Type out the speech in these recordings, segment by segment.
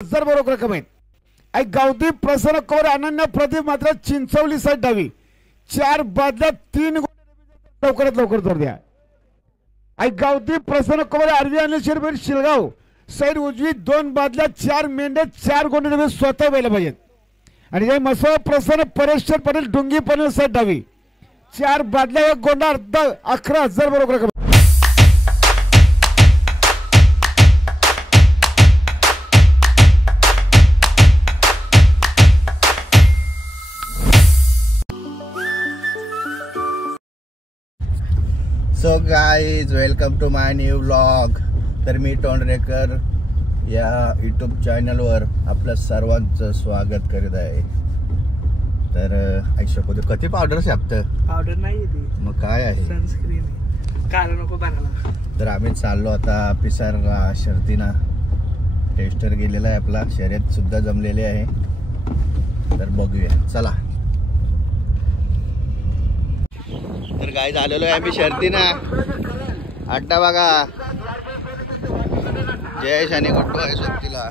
हजार बरोबर रक्कम आहे। गावठी प्रसन्न कौर अनन्य प्रदीप मात्र चिंचवली साईड डावी 4 बादल्या 3 लवकरात लवकर जोर द्या। गावठी प्रसन्न कौर आरवी अनिल शेरबीर शिलगाव साईड उजवी 2 बादल्या 4 मेंढे 4 गोंडे डबे स्वतः व्हायला पाहिजेत। आणि जय मसो प्रसन्न परेश्वर पटेल डुंगी पनवेल साईड डावी 4 बादल्या 1 गोंडा 11,000 बरोबर रक्कम। So guys welcome to my new vlog. तर मी टोंडरेकर या यूट्यूब चॅनलवर आपलं सर्वांचं स्वागत करीत आहे। तर ऐशा कोणते कधी पावडर छापतं? पावडर नाही ती, मग काय आहे? सनस्क्रीन काल नको बनायला। तर आम्ही चाललो आता पिसार शर्तीना। टेस्टर गेलेला आहे आपला, शर्यत सुद्धा जमलेली आहे। तर बघूया चला। तर गाइस आलेलो आहे आम्ही शर्तीना। अड्डा बघा, जयेश आणि गुड्डू आहे सोबतीला।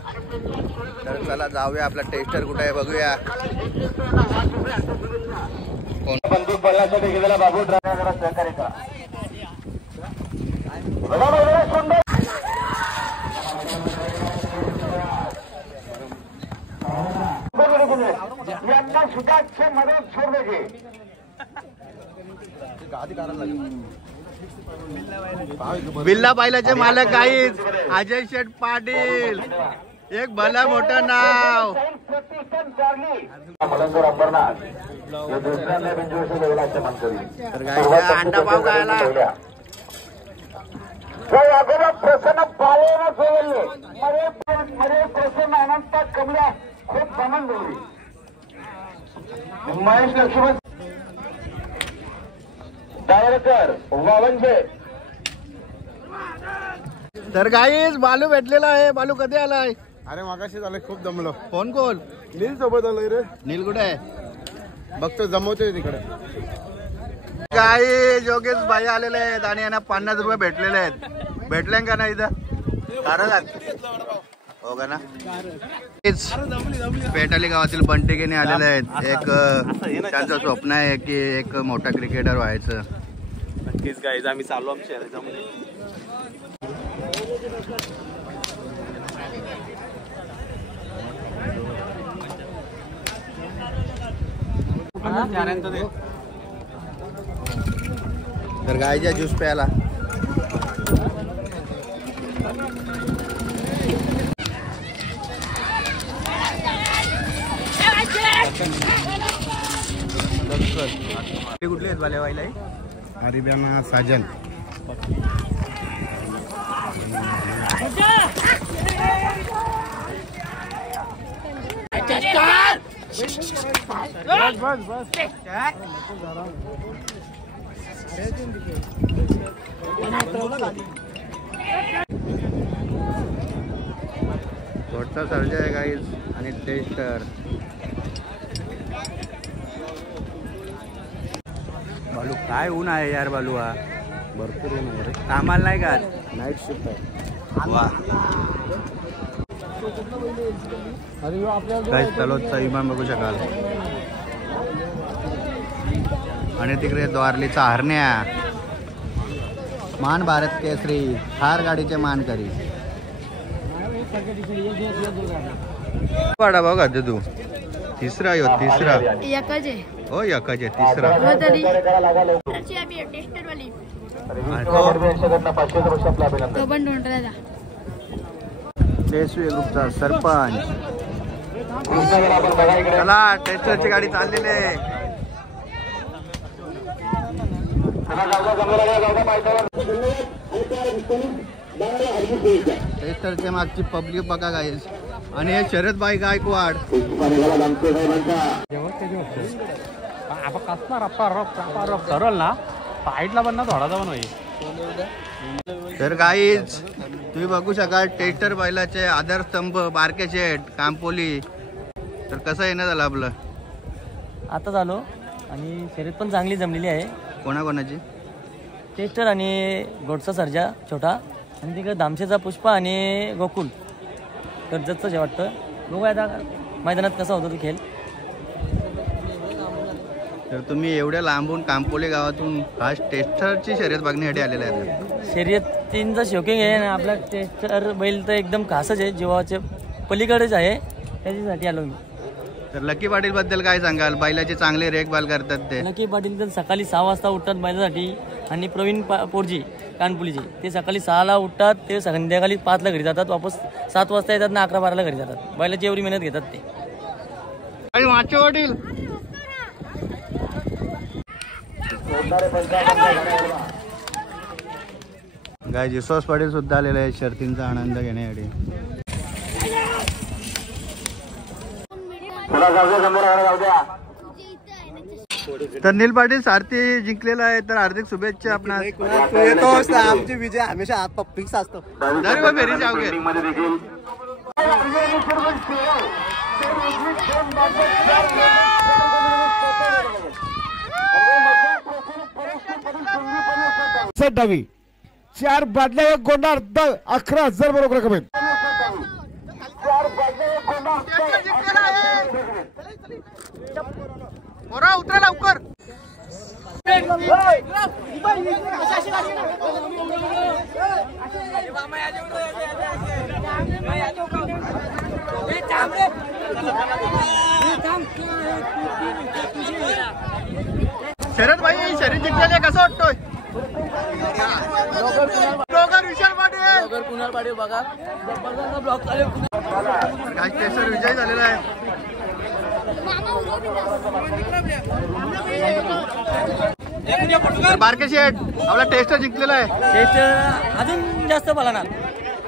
तर चला जाऊया, आपला टेस्टर कुठे आहे बघूया। कोण बंदूक बल्लासाठी गेलेला बाबू ड्रायव्हर सहकारी का यांना सुद्धा मदत छोड़ बिल्ला बैलाचे मालक काहीच अजय शेठ पाटील, एक भला मोठं नाव। अंडा पाव खायला प्रसन्न प्रसन्न अनंत कमला खूप आनंद होईल। महेश लक्ष्मण डायरेक्टर वावंजे। तर गाईज बालू भेटलेला आहे। बालू कधी आलाय? अरे मागाशी झालं, खूप जमलो। कोण कोण? नील सोबत आलोय रे। नील कुठे आहे? बघतो जमवतोय तिकडे। काही योगेश भाई आलेले आहेत आणि यांना 50 रुपये भेटलेले आहेत। भेटले का नाही इथं? हो का ना? पेटाली गावातील बंटिकेने आलेले आहेत। एक त्यांचं स्वप्न आहे की एक मोठा क्रिकेटर व्हायचं। नक्कीच गाईज आम्ही चाललो आमच्या शहरामध्ये। तर गायचा ज्यूस प्यायला कुठले आहेत वाले वाईला? अरेबियाना साजन। थोडसा सर्जा आहे गाईज आणि टेस्टर। बालू काय ऊन आहे यार बालू, हा भरपूर ऊन आहे रे। कामाला नाही का? नाईट शिफ्ट आहे। वा काही तलोदचा विमान बघू शकाल। आणि तिकडे द्वारलीचा हरण्या, मान भारत केसरी थार गाडीचे मानकरी। वाडा बघा तू तिसरा यो तिसरा हो यकाचे तिसरा ग्रुपचा सरपंच। चला टेस्टरची गाडी चाललेली आहे। टेस्टरच्या मागची पब्लिक बघा गाईज। आणि हे शरद बाई गायकवाड। तर गाईज तुम्ही बघू शकाल टेस्टर बैलाचे आधारस्तंभ बारके शेठ कांपोली। तर कसं येणं झालं आपलं? आता झालो आणि शर्यत पण चांगली जमलेली आहे। कोणाकोणाची? टेस्टर आणि गोडचा सर्जा छोटा आणि तिकडे दामशेचा पुष्पा आणि गोकुल कर्जतच आहे वाटतं. बघूया आता मैदानात कसा होतो तो खेळ. तर तुम्ही एवढ्या लांबून कांपोली गावातून आज टेस्टरची शर्यत बघण्यासाठी आलेले आहेत. शर्यतींचा शौकिंग आहे आणि आपला टेस्टर बैल तर एकदम खासच आहे, जीवाचे पलीकडेच आहे, त्याच्यासाठी आलो मी. तर लकी पाटील बद्दल काय सांगाल? बैलाचे चांगले देखभाल करतात ते. लकी पाटील तर सकाळी 6 वाजता उठतात बैलासाठी आणि प्रवीण पोरजी कानपुलीचे ते सकाळी 6ला उठतात, ते संध्याकाळी 5ला घरी जातात, वापस 7 वाजता येतात ना 11-12ला घरी जातात. बैलाची एवढी मेहनत घेतात ते. आणि माझे वडील गाय विश्वास पाटील सुद्धा आलेले आहेत शर्तींचा आनंद घेण्यासाठी. तर नील पाटील सारथी जिंकलेला आहे, तर हार्दिक शुभेच्छा. आपणास आमची विजय हमेशा फिक्स असतो. फेरी जावगे. डावी 4 बादल्या 1 गोंडा 11,000 बरोबर रक्कम आहे. उतरा लवकर. शरद भाई शरीर जिंकलेले कसं वाटतोय? विशाल पाटील कुणाल पाटील बघा काय टेस्टर विजय झालेला आहे. बारके शेठ आपला टेस्टर जिंकलेला आहे. टेस्टर अजून जास्त पळणार,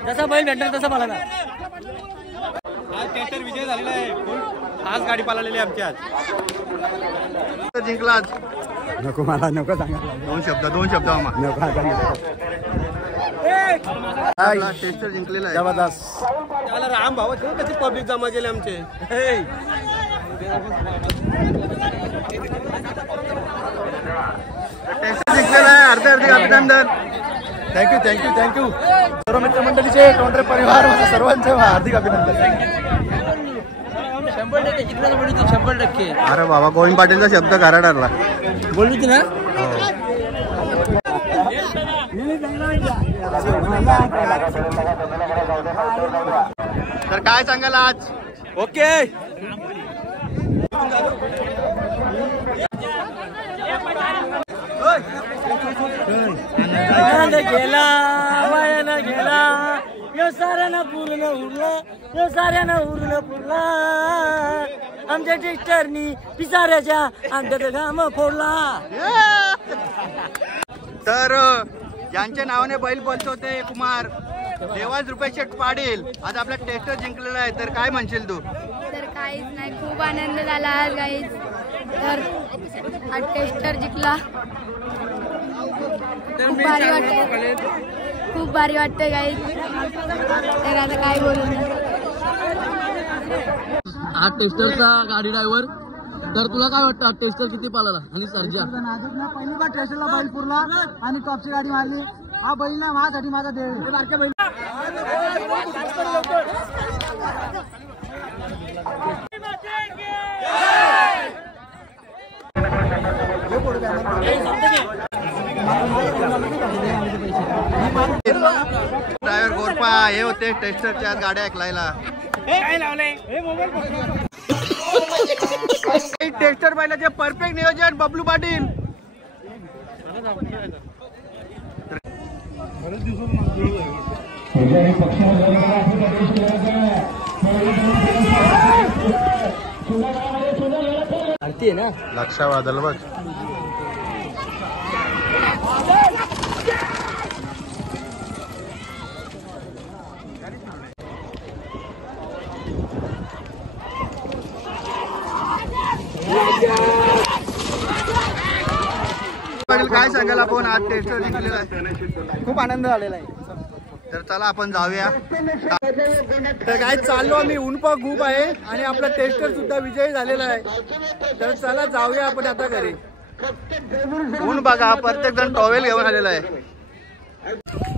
जसा बैल भेटणार तसा पळणार. आज टेस्टर विजय झालेला आहे. आज गाडी पाळलेली आहे आमची. आज जिंकला आज. नको मला नको सांगा. दोन शब्द टेस्टर जिंकलेला आहे. जबरदस्त. त्याला राम भावा कशी पब्लिक जमा केले आमचे. टेस्टर जिंकलेला आहे. हार्दिक अभिनंदन. थँक्यू सर्व मित्रमंडळीचे टोंडरे परिवार सर्वांचे हार्दिक अभिनंदन. 100% जिंकला बोलली ती 100%. अरे बाबा गोविंद पाटीलचा शब्द खरा ठरला. बोलली ती ना. तर काय सांगाल आज? ओके गेला वयानं गेला यो साऱ्यानं पूर्ण उरला, यो साऱ्यानं उरलं पुरला. आमच्या टेस्टरनी पिसाऱ्याच्या अंगात घाम फोडला. तर ज्यांच्या नावाने बैल बोलतो ते कुमार देवाज रुपये शेठ पाटील आज आपला टेस्टर जिंकलेला आहे. तर काय म्हणशील तू? तर काहीच नाही, खूप आनंद झाला आज गाईज. तर हा टेस्टर जिंकला, खूप भारी वाटतंय, खूप भारी वाटतंय गाईज. तर आता काय बोलू. हा टेस्टरचा गाडी ड्रायव्हर. तर तुला काय वाटतं टेस्टर किती पाळला आणि सर्जा? पहिली बार टेस्टरला बैल पुरला आणि टॉपची गाडी मारली. हा बैल ना माझ्यासाठी माझा देव बारक्या बैल. ड्रायव्हर गोरपा हे होते टेस्टरच्या गाड्या ऐकलायला. टेस्टर बैलाचे परफेक्ट नियोजन बबलू पाटील. लक्षा वादल बघ. काय सांगाल आपण आज टेस्टर जिंकलेला आहे? खूप आनंद झालेला आहे. तर चला आपण जाऊया. तर काय चाललो आम्ही. ऊन पण खूप आहे आणि आपला टेस्टर सुद्धा विजयी झालेला आहे. तर चला जाऊया आपण आता घरी. ऊन बघा प्रत्येक जण टॉवेल घेऊन आलेला आहे.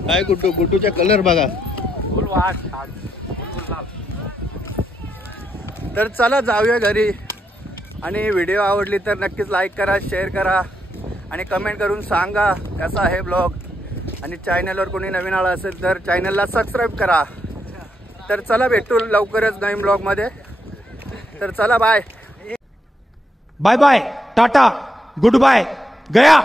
काय गुड्डूच्या कलर बघा. तर चला जाऊया घरी. आणि व्हिडिओ आवडली तर नक्कीच लाईक करा, शेअर करा आणि कमेंट करून सांगा कसा आहे ब्लॉग. आणि चॅनलवर कोणी नवीन आला असेल तर चॅनलला सबस्क्राईब करा. तर चला भेटू लवकरच नवीन ब्लॉगमध्ये. तर चला बाय बाय बाय टाटा गुड बाय गया.